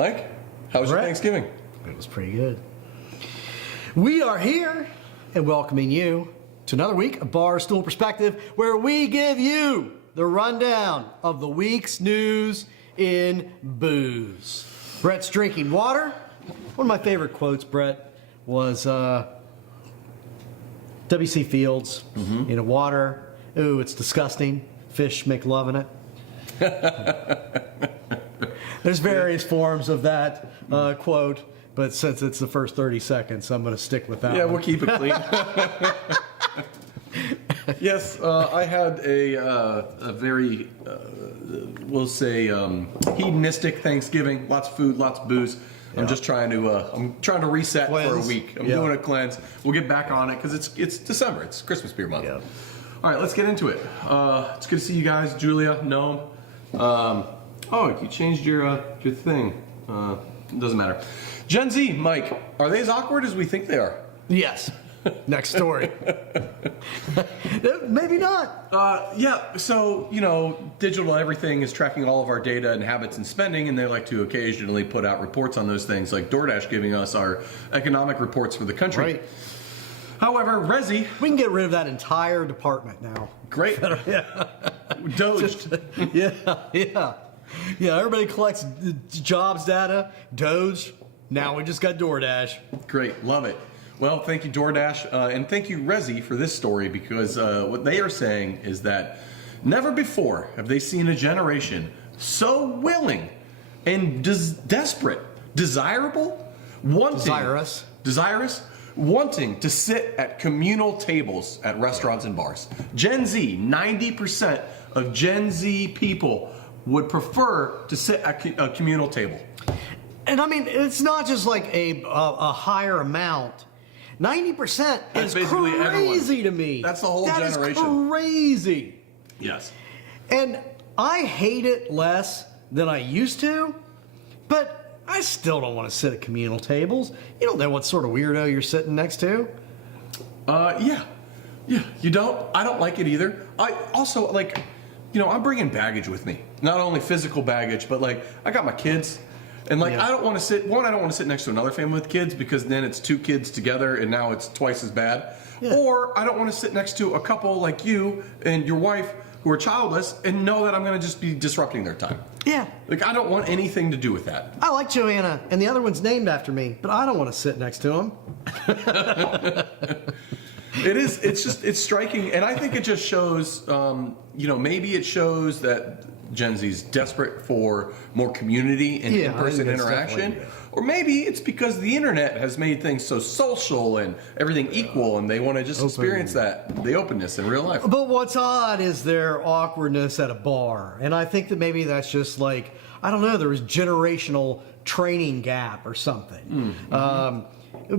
Mike, how was your Thanksgiving? It was pretty good. We are here and welcoming you to another week of Barstool Perspective, where we give you the rundown of the week's news in booze. Brett's drinking water. One of my favorite quotes, Brett, was W.C. Fields, water. Ooh, it's disgusting. Fish make love in it. There's various forms of that quote, but since it's the first 30 seconds, I'm going to stick with that one. We'll keep it clean. Yes, I had a very, we'll say, hedonistic Thanksgiving. Lots of food, lots of booze. I'm just trying to reset Cleanse. for a week. I'm doing a cleanse. We'll get back on it because it's December. It's Christmas beer month. Yeah. All right, let's get into it. It's good to see you guys, Julia, Gnome. You changed your thing. It doesn't matter. Gen Z, Mike, are they as awkward as we think they are? Yes. Next story. Maybe not. So, digital everything is tracking all of our data and habits and spending, and they like to occasionally put out reports on those things, like DoorDash giving us our economic reports for the country. Right. However, Resi... We can get rid of that entire department now. Great. Yeah. Doged. Yeah, everybody collects jobs data, Doge. Now we just got DoorDash. Great, love it. Well, thank you, DoorDash, and thank you, Resi, for this story, because what they are saying is that never before have they seen a generation so willing and desperate, desirous, wanting to sit at communal tables at restaurants and bars. Gen Z, 90% of Gen Z people would prefer to sit at a communal table. And I mean, it's not just like a higher amount. 90% is basically crazy everyone. to me. That's the whole generation. That is crazy. Yes. And I hate it less than I used to, but I still don't want to sit at communal tables. You don't know what sort of weirdo you're sitting next to. Yeah, you don't? I don't like it either. I also, I'm bringing baggage with me. Not only physical baggage, but, I got my kids. And, I don't want to sit next to another family with kids, because then it's two kids together and now it's twice as bad. Yeah. Or I don't want to sit next to a couple like you and your wife who are childless and know that I'm going to just be disrupting their time. Yeah. I don't want anything to do with that. I like Joanna, and the other one's named after me, but I don't want to sit next to him. It's striking, and I think it just shows, maybe it shows that Gen Z's desperate for more community and in-person interaction. Or maybe it's because the internet has made things so social and everything equal, and they want to just experience the openness in real life. But what's odd is their awkwardness at a bar. And I think that maybe that's just there was generational training gap or something. Mm-hmm.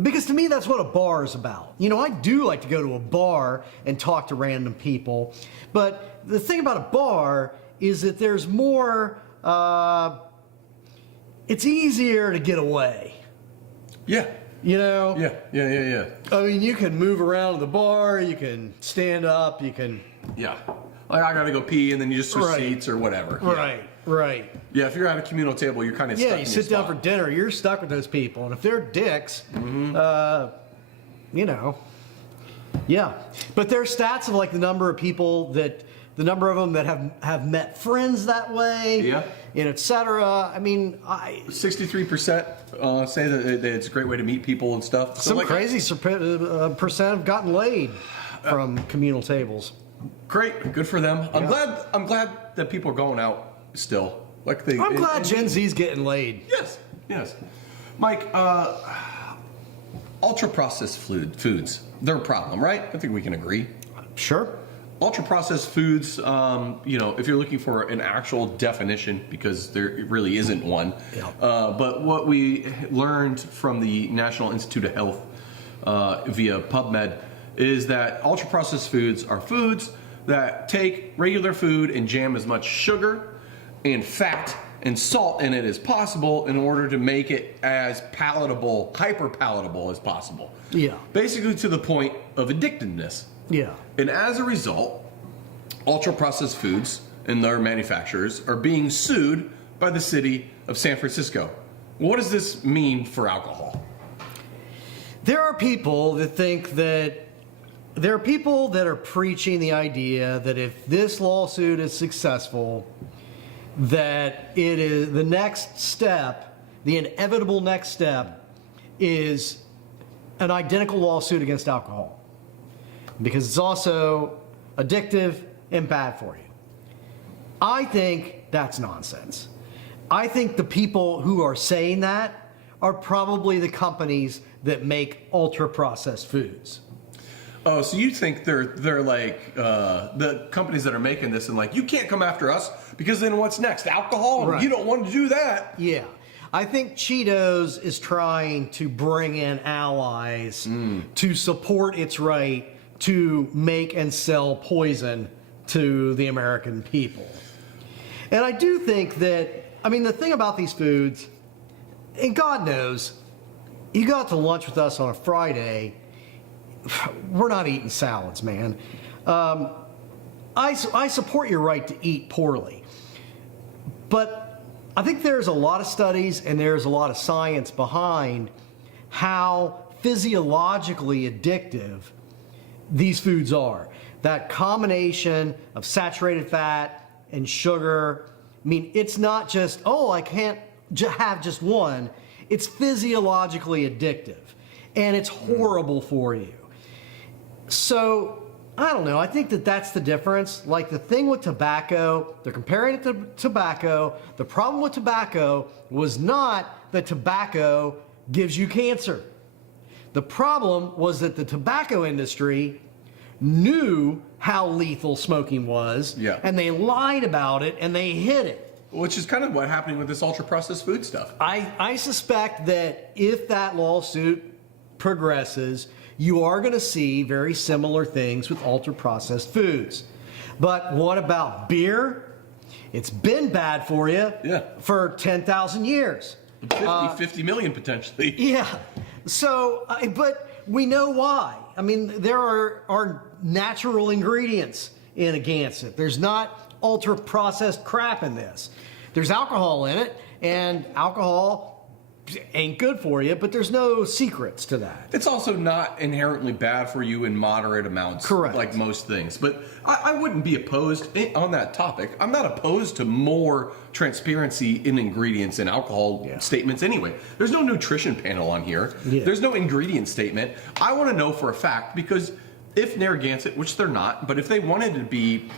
Because to me, that's what a bar is about. I do like to go to a bar and talk to random people. But the thing about a bar is that there's more, it's easier to get away. Yeah. Yeah. I mean, you can move around the bar, you can stand up, you can... Yeah. I gotta go pee, and then you just switch seats or whatever. Right. Yeah, if you're at a communal table, you're kind of stuck in your you sit down for dinner, you're stuck with those people. And if they're dicks, yeah. But there are stats of the number of people the number of them that have met friends that way, and et cetera. I mean, 63% say that it's a great way to meet people and stuff. Some crazy percent have gotten laid from communal tables. Great, good for them. I'm glad that people are going out still. I'm glad Gen Z's getting laid. Yes. Mike, ultra processed foods, they're a problem, right? I think we can agree. Sure. Ultra-processed foods, if you're looking for an actual definition, because there really isn't one, but what we learned from the National Institute of Health via PubMed is that ultra-processed foods are foods that take regular food and jam as much sugar and fat and salt in it as possible in order to make it as palatable, hyper-palatable as possible. Yeah. Basically to the point of addictiveness. Yeah. And as a result, ultra-processed foods and their manufacturers are being sued by the city of San Francisco, What does this mean for alcohol? There are people that think that there are people that are preaching the idea that if this lawsuit is successful, that it is the next step, the inevitable next step, is an identical lawsuit against alcohol, because it's also addictive and bad for you. I think that's nonsense. I think the people who are saying that are probably the companies that make ultra-processed foods. Oh, so you think they're like the companies that are making this and like, you can't come after us because then what's next? Alcohol? Right. You don't want to do that. Yeah. I think Cheetos is trying to bring in allies to support its right to make and sell poison to the American people. And I do think that, I mean, the thing about these foods, and God knows, you go out to lunch with us on a Friday, we're not eating salads, man. I support your right to eat poorly. But I think there's a lot of studies and there's a lot of science behind how physiologically addictive these foods are. That combination of saturated fat and sugar, I mean, it's not just, oh, I can't have just one. It's physiologically addictive, and it's horrible for you. So, I don't know. I think that that's the difference. Like the thing with tobacco, they're comparing it to tobacco. The problem with tobacco was not that tobacco gives you cancer. The problem was that the tobacco industry knew how lethal smoking was, and they lied about it, and they hid it. Which is kind of what's happening with this ultra-processed food stuff. I suspect that if that lawsuit progresses, you are going to see very similar things with ultra-processed foods. But what about beer? It's been bad for you for 10,000 years. 50 million potentially. Yeah. So, but we know why. I mean, there are natural ingredients in a Gansett. There's not ultra-processed crap in this. There's alcohol in it, and alcohol ain't good for you, but there's no secrets to that. It's also not inherently bad for you in moderate amounts. Correct. Like most things. But I wouldn't be opposed on that topic. I'm not opposed to more transparency in ingredients and alcohol statements anyway. There's no nutrition panel on here. Yeah. There's no ingredient statement. I want to know for a fact, because if Narragansett, which they're not, but if they wanted to be,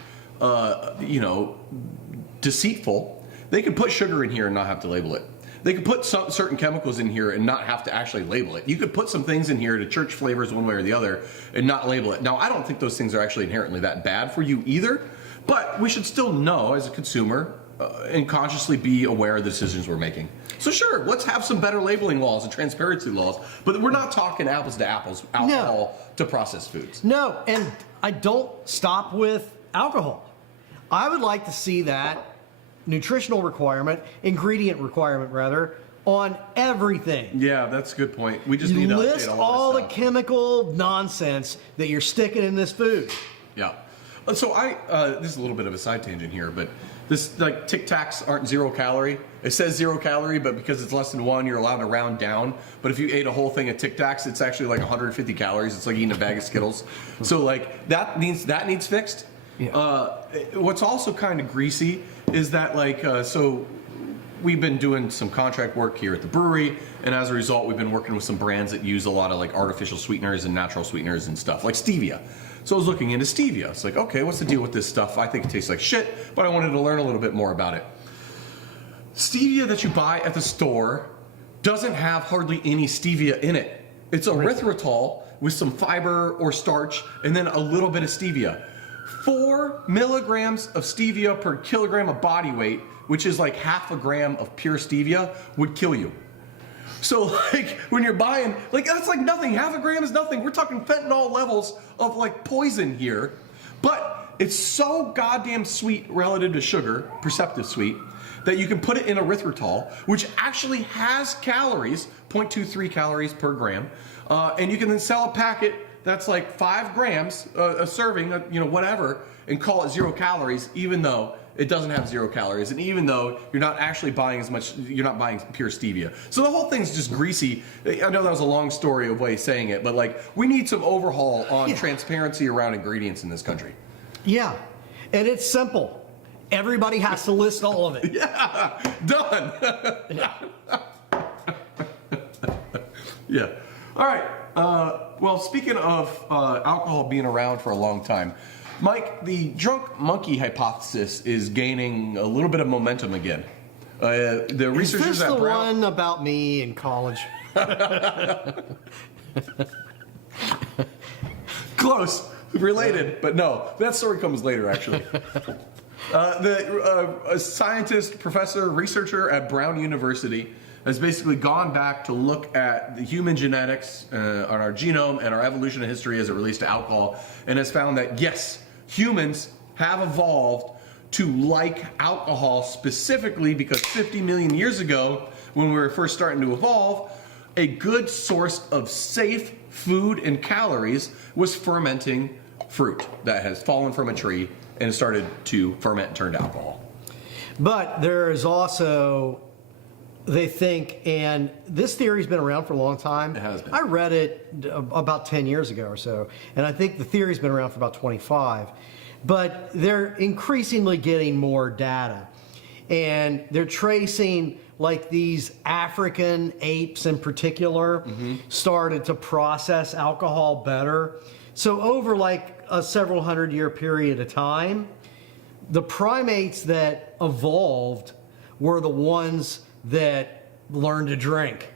deceitful, they could put sugar in here and not have to label it. They could put some certain chemicals in here and not have to actually label it. You could put some things in here to church flavors one way or the other and not label it. Now, I don't think those things are actually inherently that bad for you either, but we should still know as a consumer and consciously be aware of the decisions we're making. So sure, let's have some better labeling laws and transparency laws, but we're not talking apples to apples, alcohol to processed foods. No, and I don't stop with alcohol. I would like to see that ingredient requirement rather, on everything. Yeah, that's a good point. We just need to list update all the stuff. chemical nonsense that you're sticking in this food. Yeah. So this is a little bit of a side tangent here, but this, like, Tic Tacs aren't 0 calorie. It says 0 calorie, but because it's less than 1, you're allowed to round down. But if you ate a whole thing of Tic Tacs, it's actually like 150 calories. It's like eating a bag of Skittles. So like that needs fixed. Yeah. What's also kind of greasy is that, like, so we've been doing some contract work here at the brewery, and as a result, we've been working with some brands that use a lot of like artificial sweeteners and natural sweeteners and stuff, like Stevia. So I was looking into Stevia. It's like, okay, what's the deal with this stuff? I think it tastes like shit, but I wanted to learn a little bit more about it. Stevia that you buy at the store doesn't have hardly any stevia in it. It's erythritol with some fiber or starch, and then a little bit of stevia. 4 milligrams of stevia per kilogram of body weight, which is like half a gram of pure stevia, would kill you. So like when you're buying, like that's like nothing. Half a gram is nothing. We're talking fentanyl levels of like poison here. But it's so goddamn sweet relative to sugar, perceptive sweet, that you can put it in erythritol, which actually has calories, 0.23 calories per gram. And you can then sell a packet that's like 5 grams a serving, whatever, and call it 0 calories, even though it doesn't have 0 calories, and even though you're not actually buying as much, you're not buying pure stevia. So the whole thing's just greasy. I know that was a long story of way saying it, but like we need some overhaul on transparency around ingredients in this country. Yeah, and it's simple. Everybody has to list all of it. Yeah, done. Yeah. All right. Well, speaking of alcohol being around for a long time, Mike, the drunk monkey hypothesis is gaining a little bit of momentum again. The researchers Is this at the Brown... one about me in college? Close. Related, but no. That story comes later, actually. A scientist, professor, researcher at Brown University has basically gone back to look at the human genetics on our genome and our evolution and history as it relates to alcohol, and has found that, yes, humans have evolved to like alcohol specifically because 50 million years ago, when we were first starting to evolve, a good source of safe food and calories was fermenting fruit that has fallen from a tree and started to ferment and turn to alcohol. But there is also, they think, and this theory's been around for a long time. It has been. I read it about 10 years ago or so, and I think the theory's been around for about 25. But they're increasingly getting more data, and they're tracing like these African apes in particular started to process alcohol better. So over like a several 100-year period of time, the primates that evolved were the ones that learned to drink.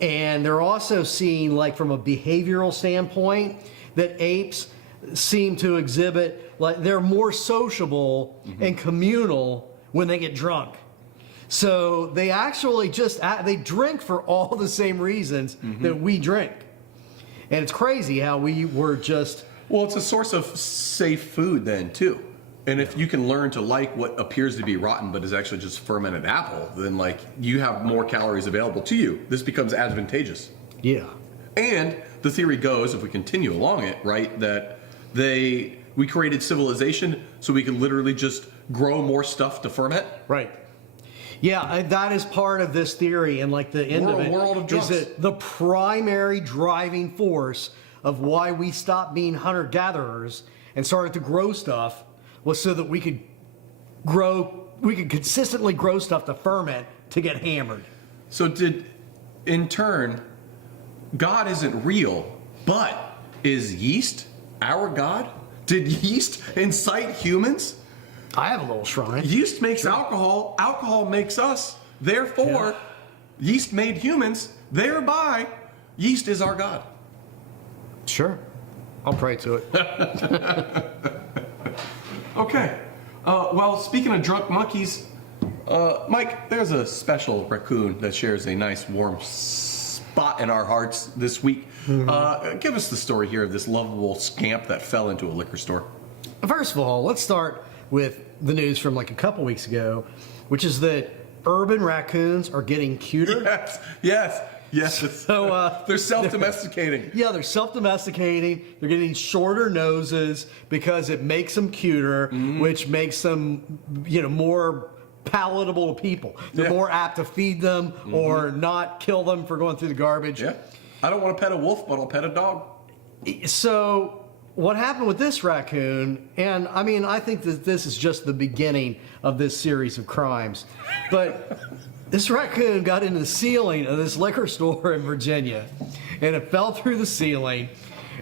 And they're also seeing, like from a behavioral standpoint, that apes seem to exhibit, like they're more sociable and communal when they get drunk. So they actually they drink for all the same reasons that we drink. And it's crazy how we were just... Well, it's a source of safe food then, too. And if you can learn to like what appears to be rotten but is actually just fermented apple, then like you have more calories available to you. This becomes advantageous. Yeah. And the theory goes, if we continue along it, right, that we created civilization so we can literally just grow more stuff to ferment. Right. Yeah, that is part of this theory, and like the end of it world of drunks. is that the primary driving force of why we stopped being hunter-gatherers and started to grow stuff was so that we could consistently grow stuff to ferment to get hammered. So in turn, God isn't real, but is yeast our God? Did yeast incite humans? I have a little shrine. Yeast makes alcohol. Alcohol makes us. Therefore, yeast made humans. Thereby, yeast is our God. Sure. I'll pray to it. Okay. Well, speaking of drunk monkeys, Mike, there's a special raccoon that shares a nice warm spot in our hearts this week. Give us the story here of this lovable scamp that fell into a liquor store. First of all, let's start with the news from like a couple weeks ago, which is that urban raccoons are getting cuter. Yes. So they're self-domesticating. Yeah, they're self-domesticating. They're getting shorter noses because it makes them cuter, which makes them, more palatable to people. They're more apt to feed them or not kill them for going through the garbage. Yeah. I don't want to pet a wolf, but I'll pet a dog. So what happened with this raccoon, and I mean, I think that this is just the beginning of this series of crimes, but this raccoon got into the ceiling of this liquor store in Virginia, and it fell through the ceiling,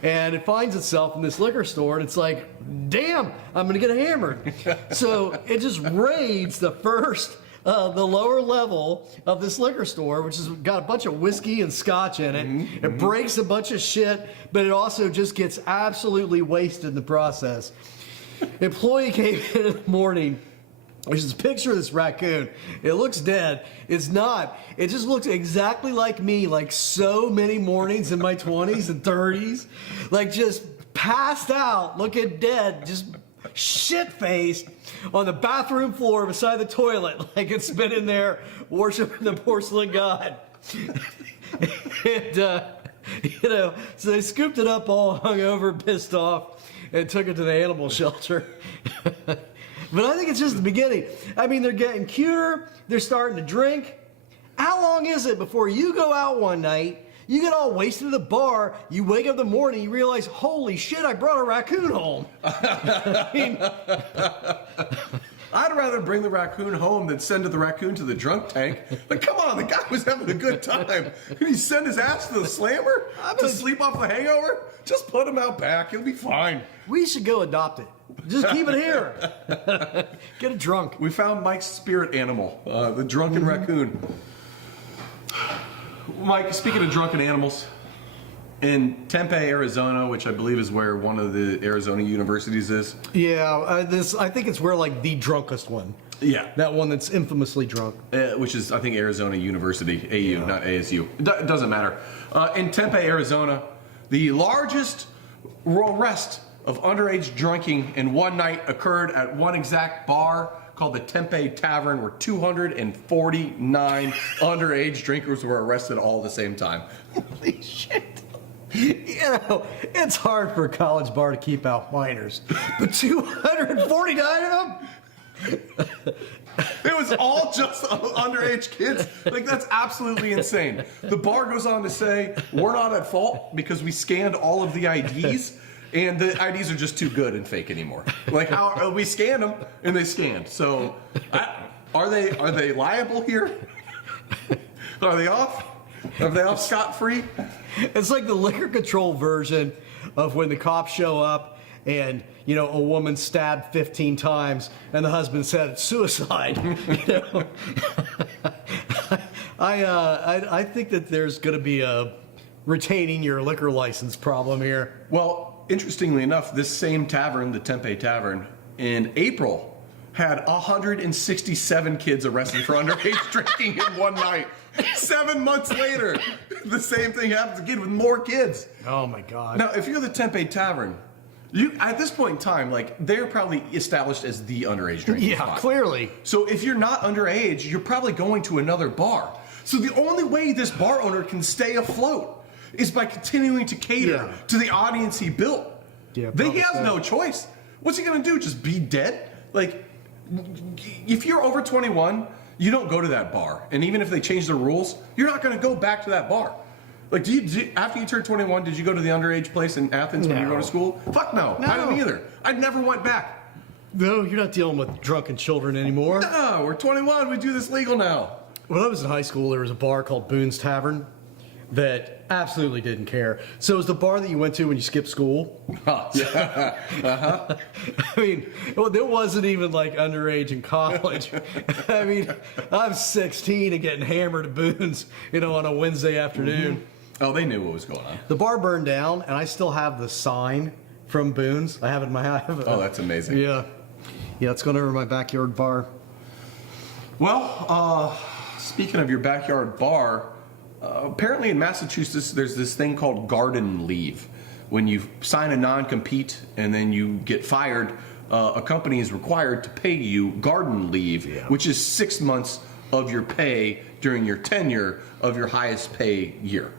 and it finds itself in this liquor store, and it's like, damn, I'm going to get hammered. So it just raids the lower level of this liquor store, which has got a bunch of whiskey and scotch in it. It breaks a bunch of shit, but it also just gets absolutely wasted in the process. Employee came in the morning. There's this picture of this raccoon. It looks dead. It's not. It just looks exactly like me, like so many mornings in my 20s and 30s. Like just passed out, looking dead, just shit-faced on the bathroom floor beside the toilet, like it's been in there worshiping the porcelain god. And So they scooped it up all hungover, pissed off, and took it to the animal shelter. But I think it's just the beginning. I mean, they're getting cuter. They're starting to drink. How long is it before you go out one night, you get all wasted at the bar, you wake up in the morning, you realize, holy shit, I brought a raccoon home. I mean, I'd rather bring the raccoon home than send the raccoon to the drunk tank. Like, come on, the guy was having a good time. Can he send his ass to the slammer to sleep off the hangover? Just put him out back. He'll be fine. we should go adopt it. Just keep it here. Get it drunk. We found Mike's spirit animal, the drunken raccoon. Mike, speaking of drunken animals, in Tempe, Arizona, which I believe is where one of the Arizona universities is. Yeah, I think it's where like the drunkest one. Yeah. That one that's infamously drunk. Which is, I think, Arizona University, AU, not ASU. It doesn't matter. In Tempe, Arizona, the largest arrest of underage drinking in one night occurred at one exact bar called the Tempe Tavern, where 249 underage drinkers were arrested all at the same time. Holy shit. It's hard for a college bar to keep out minors, but 249 of them? It was all just underage kids. Like, that's absolutely insane. The bar goes on to say, we're not at fault because we scanned all of the IDs, and the IDs are just too good and fake anymore. Like, how we scanned them, and they scanned. So, are they liable here? Are they off? Are they off scot-free? It's like the liquor control version of when the cops show up and, a woman stabbed 15 times and the husband said it's suicide. I think that there's going to be a retaining your liquor license problem here. Well, interestingly enough, this same tavern, the Tempe Tavern, in April had 167 kids arrested for underage drinking in one night. 7 months later, the same thing happens again with more kids. Oh my God. Now, if you're the Tempe Tavern, at this point in time, like, they're probably established as the underage drinking spot. Clearly. So if you're not underage, you're probably going to another bar. So the only way this bar owner can stay afloat is by continuing to cater to the audience he built. Yeah, he has no choice. What's he going to do? Just be dead? Like, if you're over 21, you don't go to that bar. And even if they change the rules, you're not going to go back to that bar. Like, after you turned 21, did you go to the underage place in Athens when you were going to school? Fuck no. I didn't either. I never went back. No, you're not dealing with drunken children anymore. No, we're 21. We do this legal now. When I was in high school, there was a bar called Boone's Tavern that absolutely didn't care. So it was the bar that you went to when you skipped school. Oh, yeah. Uh-huh. I mean, there wasn't even like underage in college. I mean, I'm 16 and getting hammered at Boone's, on a Wednesday afternoon. Mm-hmm. Oh, they knew what was going on. The bar burned down, and I still have the sign from Boone's. I have it in my house. Oh, that's amazing. Yeah, it's going over my backyard bar. Well, speaking of your backyard bar, apparently in Massachusetts, there's this thing called garden leave. When you sign a non-compete and then you get fired, a company is required to pay you garden leave, which is 6 months of your pay during your tenure of your highest pay year.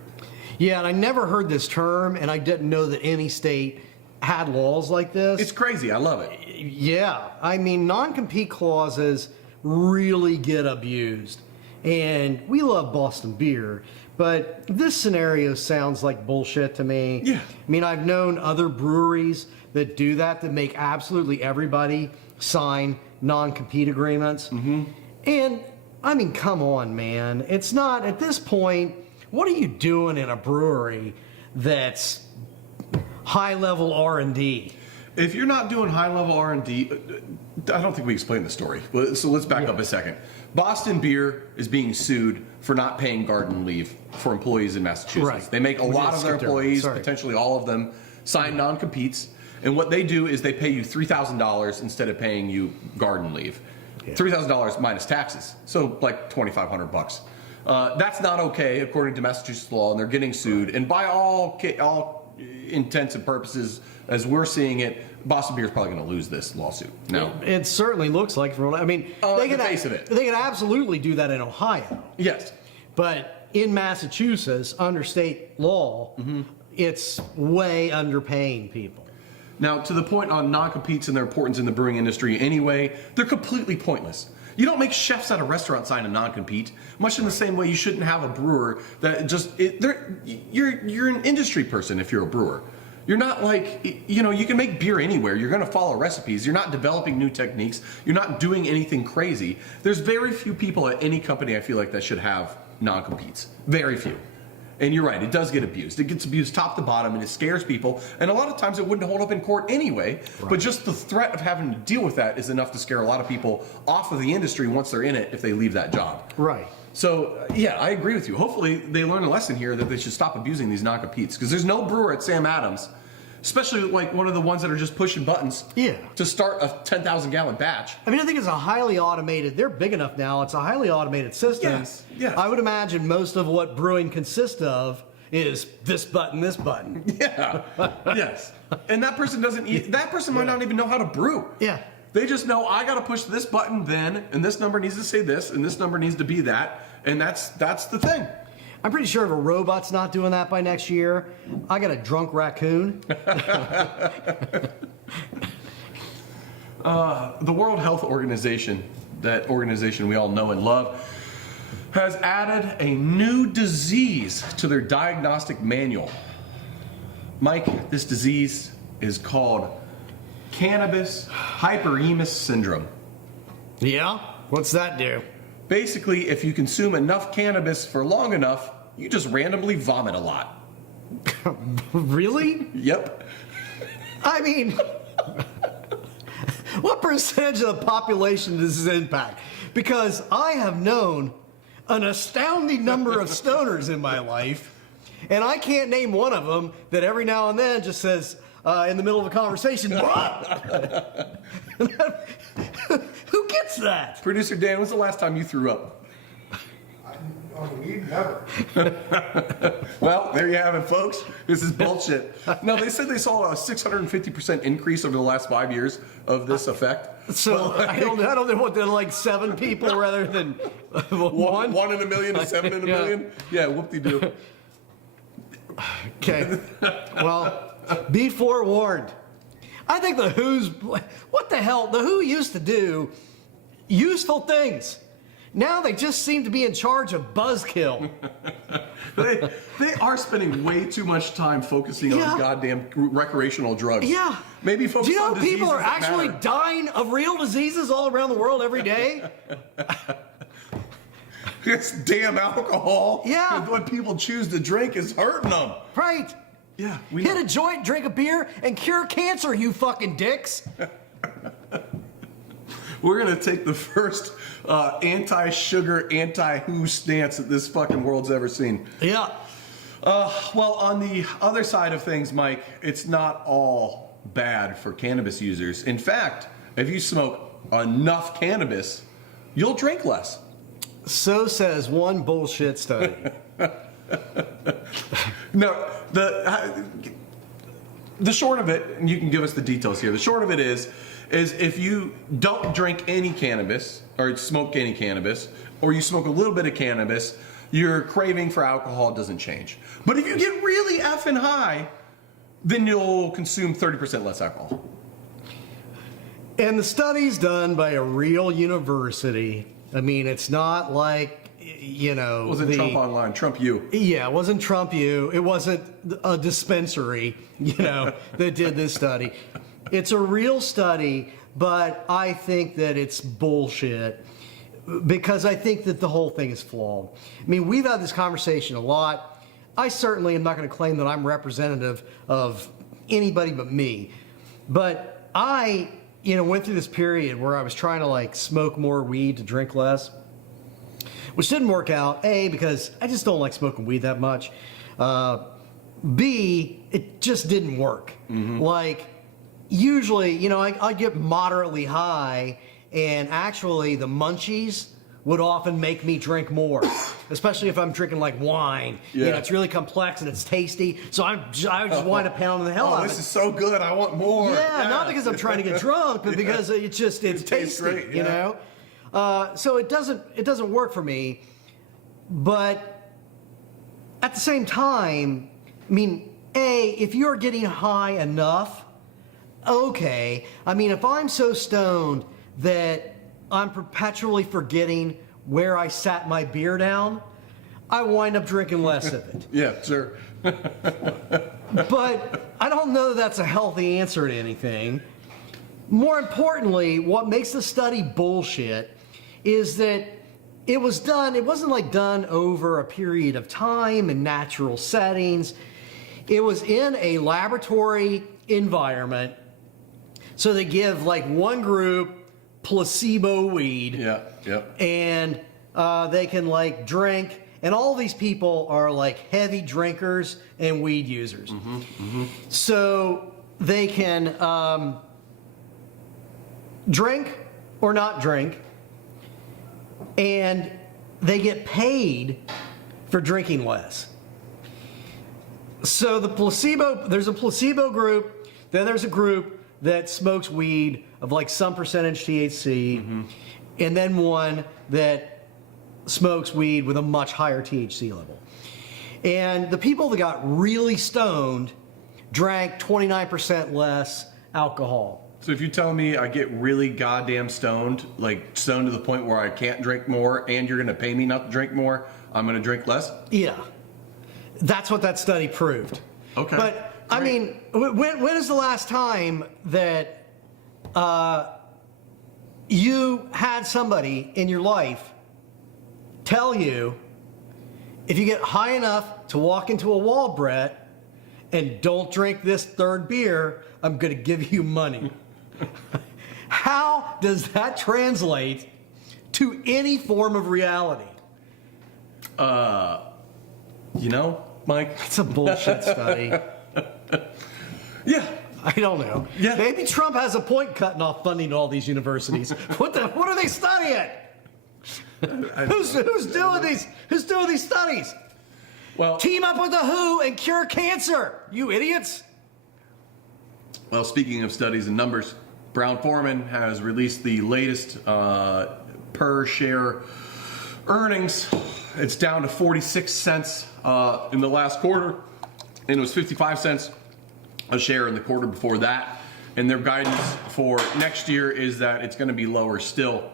Yeah, and I never heard this term, and I didn't know that any state had laws like this. It's crazy. I love it. Yeah. I mean, non-compete clauses really get abused. And we love Boston beer, but this scenario sounds like bullshit to me. Yeah. I mean, I've known other breweries that do that make absolutely everybody sign non-compete agreements. Mm-hmm. And, I mean, come on, man. It's not, at this point, what are you doing in a brewery that's high-level R&D? If you're not doing high-level R&D, I don't think we explained the story. So let's back up a second. Boston Beer is being sued for not paying garden leave for employees in Massachusetts. Right. They make a lot of their employees, Sorry. potentially all of them, sign non-competes. And what they do is they pay you $3,000 instead of paying you garden leave. Yeah. $3,000 minus taxes. So like $2,500. That's not okay according to Massachusetts law, and they're getting sued. And by all intents and purposes, as we're seeing it, Boston Beer is probably going to lose this lawsuit. No, it certainly looks like. I mean, the face of it, they can absolutely do that in Ohio. Yes, but in Massachusetts, under state law, it's way underpaying people. Now, to the point on non-competes and their importance in the brewing industry anyway, they're completely pointless. You don't make chefs at a restaurant sign a non-compete, much in the same way you shouldn't have a brewer that you're an industry person if you're a brewer. You're not like, you can make beer anywhere. You're going to follow recipes. You're not developing new techniques. You're not doing anything crazy. There's very few people at any company I feel like that should have non-competes. Very few. And you're right, it does get abused. It gets abused top to bottom, and it scares people. And a lot of times it wouldn't hold up in court anyway. Right. But just the threat of having to deal with that is enough to scare a lot of people off of the industry once they're in it if they leave that job. Right. So, yeah, I agree with you. Hopefully they learn a lesson here that they should stop abusing these non-competes. Because there's no brewer at Sam Adams, especially like one of the ones that are just pushing buttons to start a 10,000-gallon batch. I mean, I think it's a highly automated, they're big enough now, it's a highly automated system. Yes, yes. I would imagine most of what brewing consists of is this button, this button. Yeah, yes. And that person might not even know how to brew. Yeah. They just know, I got to push this button then, and this number needs to say this, and this number needs to be that, and that's the thing. I'm pretty sure if a robot's not doing that by next year, I got a drunk raccoon. The World Health Organization, that organization we all know and love, has added a new disease to their diagnostic manual. Mike, this disease is called cannabis hyperemesis syndrome. Yeah? What's that do? Basically, if you consume enough cannabis for long enough, you just randomly vomit a lot. Really? Yep. I mean, what percentage of the population does this impact? Because I have known an astounding number of stoners in my life, and I can't name one of them that every now and then just says, in the middle of a conversation, who gets that? Producer Dan, when's the last time you threw up? On weed, never. Well, there you have it, folks. This is bullshit. No, they said they saw a 650% increase over the last 5 years of this effect. So I don't know what they're like 7 people rather than one. 1 in a million to 7 in a million. Yeah, whoop-de-doo. Okay. Well, be forewarned. I think the Who's, what the hell? The Who used to do useful things. Now they just seem to be in charge of buzzkill. They are spending way too much time focusing on goddamn recreational drugs. Yeah. Maybe focus on do you know diseases people are that actually matter. dying of real diseases all around the world every day? This damn alcohol. Yeah. What people choose to drink is hurting them. Right. Yeah. We Hit know. a joint, drink a beer, and cure cancer, you fucking dicks. We're going to take the first anti-sugar, anti-who stance that this fucking world's ever seen. Yeah. Well, on the other side of things, Mike, it's not all bad for cannabis users. In fact, if you smoke enough cannabis, you'll drink less. So says one bullshit study. No, the short of it, and you can give us the details here, the short of it is if you don't drink any cannabis, or smoke any cannabis, or you smoke a little bit of cannabis, your craving for alcohol doesn't change. But if you get really effing high, then you'll consume 30% less alcohol. And the study's done by a real university. I mean, it's not like, It wasn't Trump Online, Trump U. Yeah, it wasn't Trump U. It wasn't a dispensary, that did this study. It's a real study, but I think that it's bullshit because I think that the whole thing is flawed. I mean, we've had this conversation a lot. I certainly am not going to claim that I'm representative of anybody but me. But I, went through this period where I was trying to smoke more weed to drink less, which didn't work out. A, because I just don't like smoking weed that much. B, it just didn't work. Mm-hmm. Usually, I'd get moderately high, and actually the munchies would often make me drink more, especially if I'm drinking wine. Yeah. It's really complex and it's tasty, so I just wind up pounding the hell out of it. This is so good, I want more. Yeah, not because I'm trying to get drunk, but because it's tastes tasty, great, So it doesn't work for me. But at the same time, I mean, if you're getting high enough, okay. I mean, if I'm so stoned that I'm perpetually forgetting where I sat my beer down, I wind up drinking less of it. Yeah, sure. But I don't know that that's a healthy answer to anything. More importantly, what makes the study bullshit is that it wasn't like done over a period of time in natural settings. It was in a laboratory environment. So they give like one group placebo weed. Yeah, yeah. And they can like drink. And all these people are like heavy drinkers and weed users. So they can drink or not drink. And they get paid for drinking less. So there's a placebo group, then there's a group that smokes weed of like some percentage THC, and then one that smokes weed with a much higher THC level. And the people that got really stoned drank 29% less alcohol. So if you tell me I get really goddamn stoned, like stoned to the point where I can't drink more, and you're going to pay me not to drink more, I'm going to drink less? Yeah. That's what that study proved. Okay. But, I mean, when is the last time that you had somebody in your life tell you, if you get high enough to walk into a wall, Brett, and don't drink this third beer, I'm going to give you money? How does that translate to any form of reality? You know, Mike? It's a bullshit study. Yeah. I don't know. Yeah. Maybe Trump has a point cutting off funding to all these universities. What are they studying? Who's doing these studies? Well, Team up with the WHO and cure cancer, you idiots. Well, speaking of studies and numbers, Brown-Forman has released the latest per share earnings. It's down to 46 cents in the last quarter, and it was 55 cents a share in the quarter before that. And their guidance for next year is that it's going to be lower still,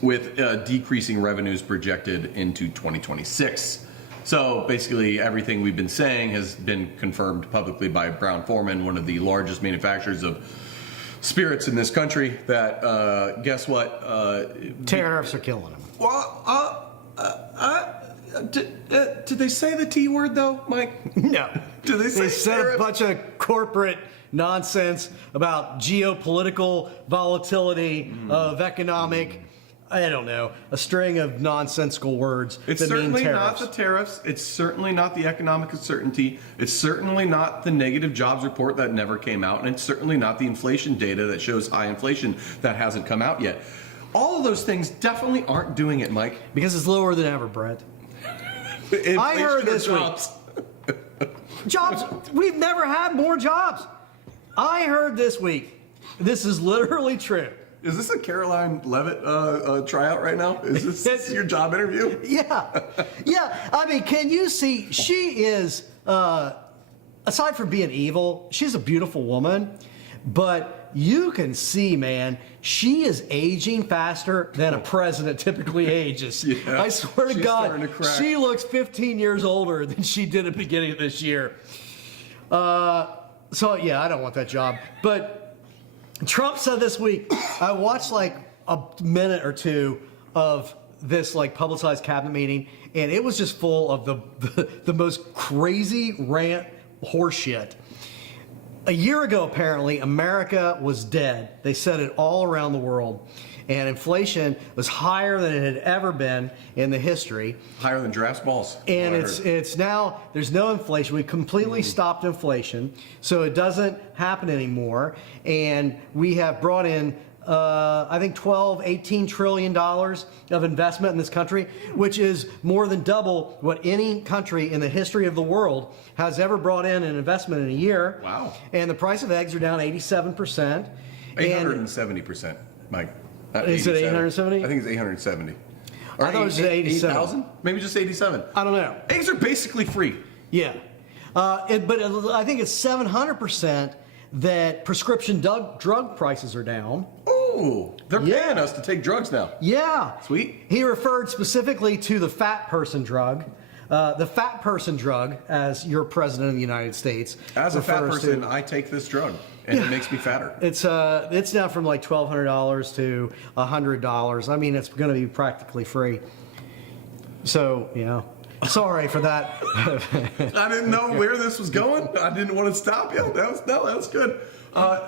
with decreasing revenues projected into 2026. So basically everything we've been saying has been confirmed publicly by Brown-Forman, one of the largest manufacturers of spirits in this country, that guess what? Tariffs are killing them. Well, did they say the T word though, Mike? No. Did they say They said tariffs? a bunch of corporate nonsense about geopolitical volatility of economic, I don't know, a string of nonsensical words It's that mean certainly not tariffs. the tariffs. It's certainly not the economic uncertainty. It's certainly not the negative jobs report that never came out. And it's certainly not the inflation data that shows high inflation that hasn't come out yet. All of those things definitely aren't doing it, Mike. Because it's lower than ever, Brett. Inflation heard or this week. jobs? Jobs, we've never had more jobs. I heard this week, this is literally true. Is this a Caroline Levitt tryout right now? Is this your job interview? Yeah. Yeah. I mean, can you see, she is, aside from being evil, she's a beautiful woman, but you can see, man, she is aging faster than a president typically ages. Yeah, I swear to she's God, starting to crack. she looks 15 years older than she did at the beginning of this year. So, yeah, I don't want that job. But Trump said this week, I watched like a minute or two of this like publicized cabinet meeting, and it was just full of the most crazy rant horseshit. A year ago, apparently, America was dead. They said it all around the world. And inflation was higher than it had ever been in the history. Higher than draft balls. And what I heard. it's now, there's no inflation. We completely stopped inflation. So it doesn't happen anymore. And we have brought in, I think, $18 trillion of investment in this country, which is more than double what any country in the history of the world has ever brought in investment in a year. Wow. And the price of eggs are down 87%. 870%, Mike. Not Is it 87. 870? I think it's 870. Or I thought it was 87. 8,000? Maybe just 87. I don't know. Eggs are basically free. Yeah. But I think it's 700% that prescription drug prices are down. Oh, they're paying us to take drugs now. Yeah. Sweet. He referred specifically to the fat person drug. The fat person drug, as your president of the United States. As a fat refers person, to. I take this drug, and it makes me fatter. It's now from like $1,200 to $100. I mean, it's going to be practically free. So, sorry for that. I didn't know where this was going. I didn't want to stop you. That was good.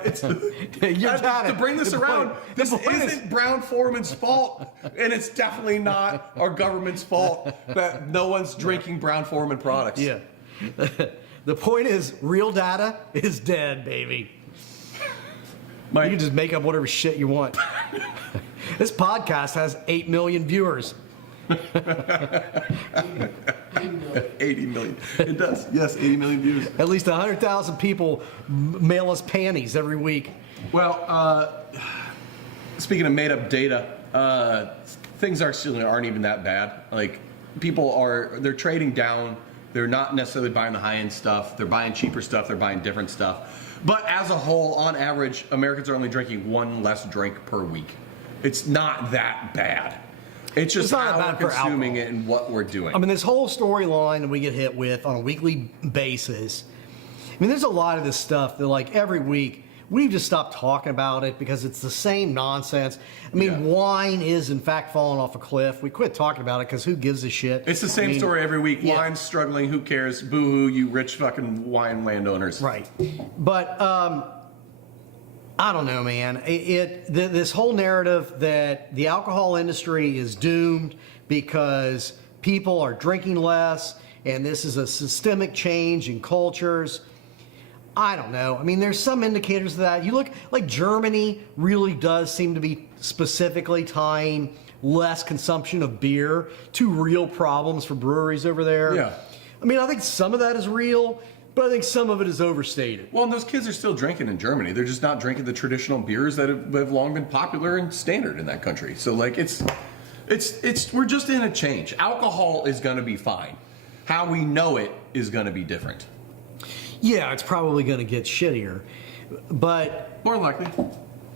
It's to bring this around. This isn't Brown-Forman's fault, and it's definitely not our government's fault that no one's drinking Brown-Forman products. Yeah. The point is, real data is dead, baby. You can just make up whatever shit you want. This podcast has 8 million viewers. 80 million. It does. Yes, 80 million views. At least 100,000 people mail us panties every week. Well, speaking of made-up data, things aren't even that bad. Like, they're trading down. They're not necessarily buying the high-end stuff. They're buying cheaper stuff. They're buying different stuff. But as a whole, on average, Americans are only drinking one less drink per week. It's not that bad. It's just not how bad we're for consuming alcohol. it and what we're doing. I mean, this whole storyline that we get hit with on a weekly basis. I mean, there's a lot of this stuff that, like, every week we've just stopped talking about it because it's the same nonsense. I mean, wine is in fact falling off a cliff. We quit talking about it because who gives a shit? It's the same story every week. Yeah. Wine's struggling. Who cares? Boo-hoo, you rich fucking wine landowners. Right. But I don't know, man. This whole narrative that the alcohol industry is doomed because people are drinking less and this is a systemic change in cultures. I don't know. I mean, there's some indicators of that. You look like Germany really does seem to be specifically tying less consumption of beer to real problems for breweries over there. Yeah. I mean, I think some of that is real, but I think some of it is overstated. Well, and those kids are still drinking in Germany. They're just not drinking the traditional beers that have long been popular and standard in that country. So, like, we're just in a change. Alcohol is going to be fine. How we know it is going to be different. Yeah, it's probably going to get shittier, but More likely.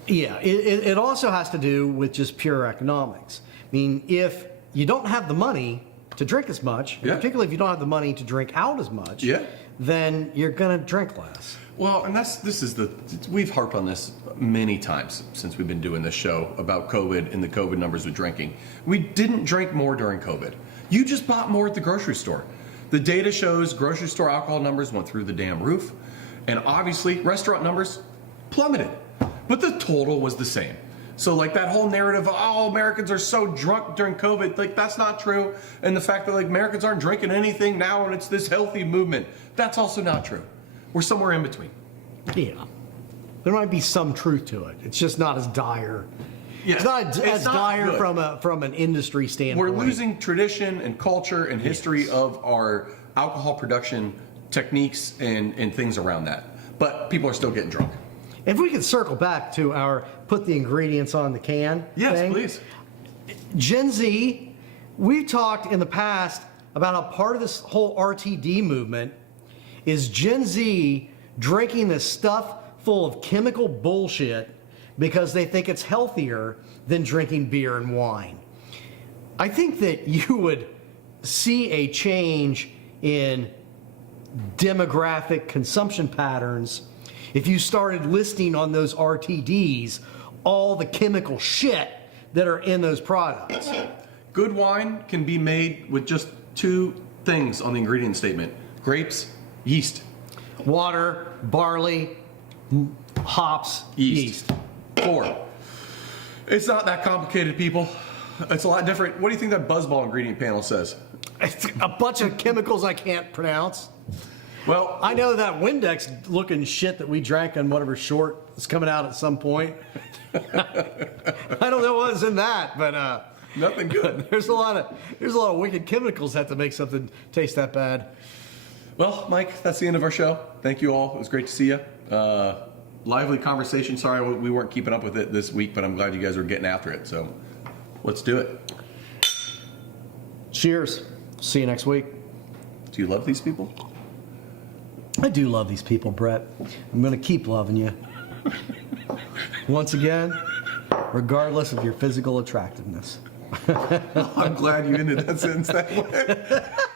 yeah, it also has to do with just pure economics. I mean, if you don't have the money to drink as much, and particularly if you don't have the money to drink out as much, then you're going to drink less. Well, and we've harped on this many times since we've been doing this show about COVID and the COVID numbers with drinking. We didn't drink more during COVID. You just bought more at the grocery store. The data shows grocery store alcohol numbers went through the damn roof, and obviously restaurant numbers plummeted, but the total was the same. So, like, that whole narrative of, oh, Americans are so drunk during COVID, like, that's not true. And the fact that, like, Americans aren't drinking anything now and it's this healthy movement, that's also not true. We're somewhere in between. Yeah, there might be some truth to it. It's just not as dire. Yeah, It's not as not dire good. from an industry standpoint. We're losing tradition and culture and history of our alcohol production techniques and things around that. But people are still getting drunk. If we could circle back to our put the ingredients on the can thing. Please. Gen Z, we've talked in the past about how part of this whole RTD movement is Gen Z drinking this stuff full of chemical bullshit because they think it's healthier than drinking beer and wine. I think that you would see a change in demographic consumption patterns if you started listing on those RTDs all the chemical shit that are in those products. Good wine can be made with just two things on the ingredient statement: grapes, yeast. Water, barley, hops, yeast. 4. It's not that complicated, people. It's a lot different. What do you think that Buzzball ingredient panel says? It's a bunch of chemicals I can't pronounce. Well, I know that Windex looking shit that we drank on whatever short is coming out at some point. I don't know what's in that, but nothing good. there's a lot of wicked chemicals that have to make something taste that bad. Well, Mike, that's the end of our show. Thank you all. It was great to see you. Lively conversation. Sorry we weren't keeping up with it this week, but I'm glad you guys were getting after it. So let's do it. Cheers. See you next week. Do you love these people? I do love these people, Brett. I'm going to keep loving you. Once again, regardless of your physical attractiveness. I'm glad you ended that sentence that way.